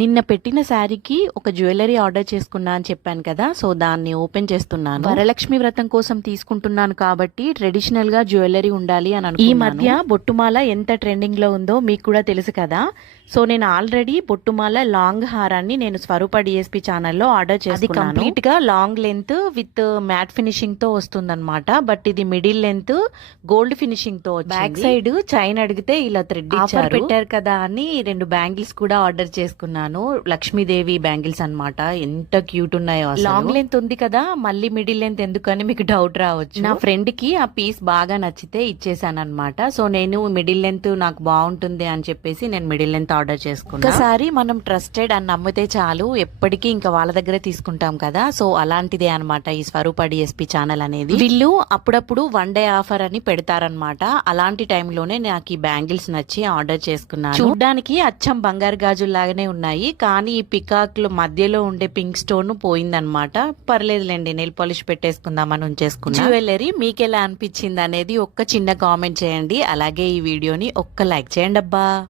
నిన్న పెట్టిన శారీకి ఒక జ్యువెలరీ ఆర్డర్ చేసుకున్నా అని చెప్పాను కదా, సో దాన్ని ఓపెన్ చేస్తున్నాను. వరలక్ష్మి వ్రతం కోసం తీసుకుంటున్నాను కాబట్టి ట్రెడిషనల్ గా జ్యువెలరీ ఉండాలి అని అనుకున్నాను. ఈ మధ్య బొట్టుమాల ఎంత ట్రెండింగ్ లో ఉందో మీకు కూడా తెలుసు కదా. సో నేను ఆల్రెడీ బొట్టుమాల లాంగ్ హారాన్ని నేను స్వరూప డిఎస్పి ఛానల్లో ఆర్డర్ చేసుకున్నాను. అది కంప్లీట్ గా long length with matte finishing తో వస్తుందన్నమాట. బట్ ఇది మిడిల్ లెంత్ గోల్డ్ ఫినిషింగ్ తో బ్యాక్ సైడ్ చైన్ అడిగితే ఇలా థ్రెడ్ ఇచ్చారు. పెట్టారు కదా అని 2 బ్యాంగిల్స్ కూడా ఆర్డర్ చేసుకున్నాను. లక్ష్మీదేవి బ్యాంగిల్స్ అన్నమాట. ఎంత క్యూట్ ఉన్నాయో. లాంగ్ లెంత్ ఉంది కదా, మళ్ళీ మిడిల్ లెంత్ ఎందుకని మీకు డౌట్ రావచ్చు. నా ఫ్రెండ్ కి ఆ పీస్ బాగా నచ్చితే ఇచ్చేసాను అనమాట. సో నేను మిడిల్ లెంత్ నాకు బాగుంటుంది అని చెప్పేసి నేను మిడిల్ లెంత్ ఆర్డర్ చేసుకున్నాను. ఒకసారి మనం ట్రస్టెడ్ అని నమ్మితే చాలు, ఎప్పటికీ ఇంకా వాళ్ళ దగ్గరే తీసుకుంటాం కదా. సో అలాంటిదే అనమాట ఈ స్వరూప డిఎస్పి ఛానల్ అనేది. వీళ్ళు అప్పుడప్పుడు 1 డే ఆఫర్ అని పెడతారనమాట. అలాంటి టైంలోనే నాకు ఈ బ్యాంగిల్స్ నచ్చి ఆర్డర్ చేసుకున్నాను. చూడ్డానికి అచ్చం బంగారు గాజుల్లాగానే ఉన్నాయి, కానీ ఈ పికాక్లు మధ్యలో ఉండే పింక్ స్టోన్ పోయిందనమాట. పర్లేదులేండి, నెయిల్ పాలిష్ పెట్టేసుకుందామని ఉంచేసుకున్నా. జ్యువెలరీ మీకు ఎలా అనిపించింది అనేది ఒక్క చిన్న కామెంట్ చేయండి. అలాగే ఈ వీడియోని ఒక్క లైక్ చేయండి అబ్బా.